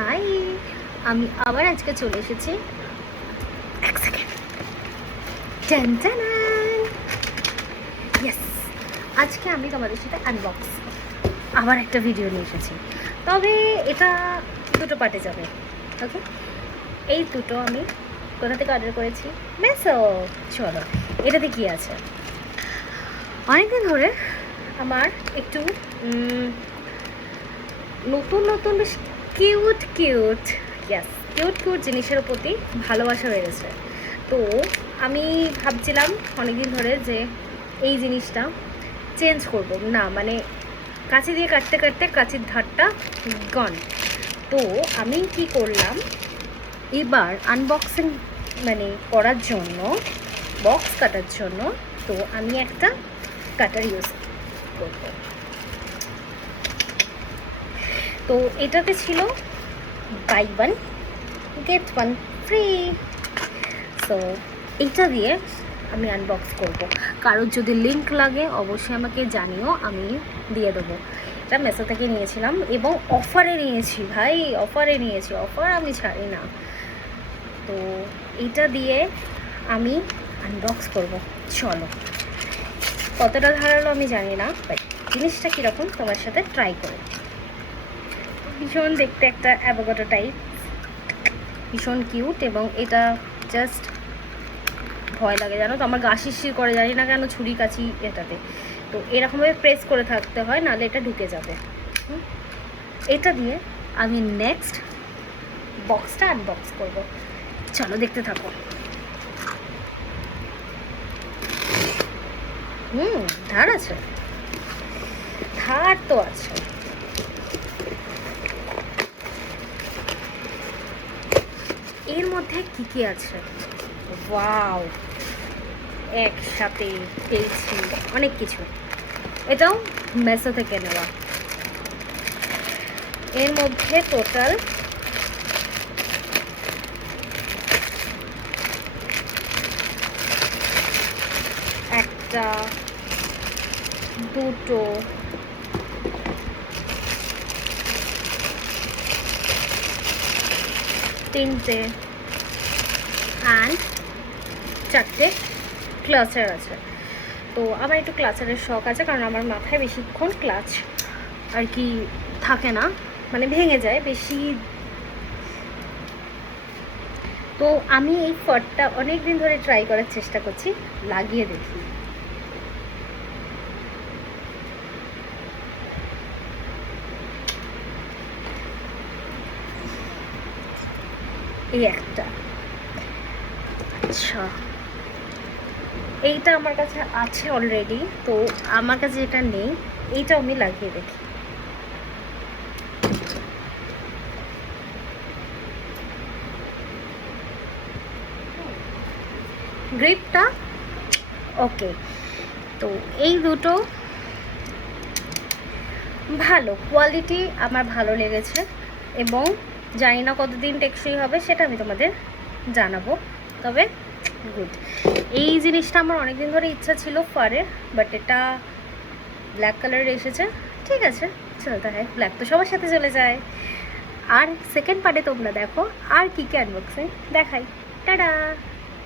High, আমি আবার আজকে চলে এসেছি। এক সেকেন্ড। ইয়েস, আজকে আমি তোমাদের সাথে আনবক্স আবার একটা ভিডিও নিয়ে এসেছি। তবে এটা দুটো পার্টে যাবে। ওকে, এই দুটো আমি কোথা থেকে অর্ডার করেছি? মেসো। চলো, এটাতে কি আছে? অনেকদিন ধরে আমার একটু নতুন নতুন বেশ কিউট কিউট জিনিসের প্রতি ভালোবাসা বেড়েছে। তো আমি ভাবছিলাম অনেকদিন ধরে যে এই জিনিসটা চেঞ্জ করব না, মানে কাঁচি দিয়ে কাটতে কাটতে কাঁচির ধারটা গন। তো আমি কি করলাম, এবার আনবক্সিং মানে করার জন্য, বক্স কাটার জন্য, তো আমি একটা কাটার ইউজ করব। তো এটাতে ছিল buy one get one free. So এইটা দিয়ে আমি আনবক্স করব। কারোর যদি লিঙ্ক লাগে অবশ্যই আমাকে জানিও, আমি দিয়ে দেবো। এটা মেসো থেকে নিয়েছিলাম এবং অফারে নিয়েছি ভাই, অফারে নিয়েছি, অফার আমি ছাড়ি না। তো এইটা দিয়ে আমি আনবক্স করব। চলো, কতটা ধারালো আমি জানি না, বাট জিনিসটা কীরকম তোমার সাথে ট্রাই করে। ভীষণ দেখতে একটা অ্যাভোকাডো টাইপ, ভীষণ কিউট। এবং এটা জাস্ট ভয় লাগে জানো তো, আমার গা শিরশির করে, জানি না কেন ছুরি কাছি এটাতে। তো এরকমভাবে প্রেস করে থাকতে হয়, নাহলে এটা ঢুকে যাবে। এটা দিয়ে আমি নেক্সট বক্সটা আনবক্স করব। চলো দেখতে থাকো। ধার আছে, ধার তো আছে। এর মধ্যে কি কি আছে? ওয়াও, একসাথে পেয়েছি অনেক কিছু। এটাও মেসো থেকে নেওয়া। এর মধ্যে টোটাল একটা, দুটো, তিনটে অ্যান্ড চারটে ক্লাচার আছে। তো আমার একটু ক্লাচারের শখ আছে, কারণ আমার মাথায় বেশিক্ষণ ক্লাচ আর কি থাকে না, মানে ভেঙে যায় বেশি। তো আমি এই ফটটা অনেক দিন ধরে ট্রাই করার চেষ্টা করছি, লাগিয়ে দেখি। এই একটা, আচ্ছা এইটা আমার কাছে আছে অলরেডি, তো আমার কাছে এটা নেই, এইটা আমি লাগিয়ে দেখি। গ্রিপটা ওকে। তো এই দুটো ভালো কোয়ালিটি, আমার ভালো লেগেছে। এবং জানি না কতদিন টেকসই হবে, সেটা আমি তোমাদের জানাবো। তবে গুড। এই জিনিসটা আমার অনেকদিন ধরে ইচ্ছা ছিল ফারের, বাট এটা ব্ল্যাক কালারের এসেছে। ঠিক আছে, চলতে হয়, ব্ল্যাক তো সবার সাথে চলে যায়। আর সেকেন্ড পার্টে তোমরা দেখো আর কী কী আনবক্সিং দেখাই। টাটা।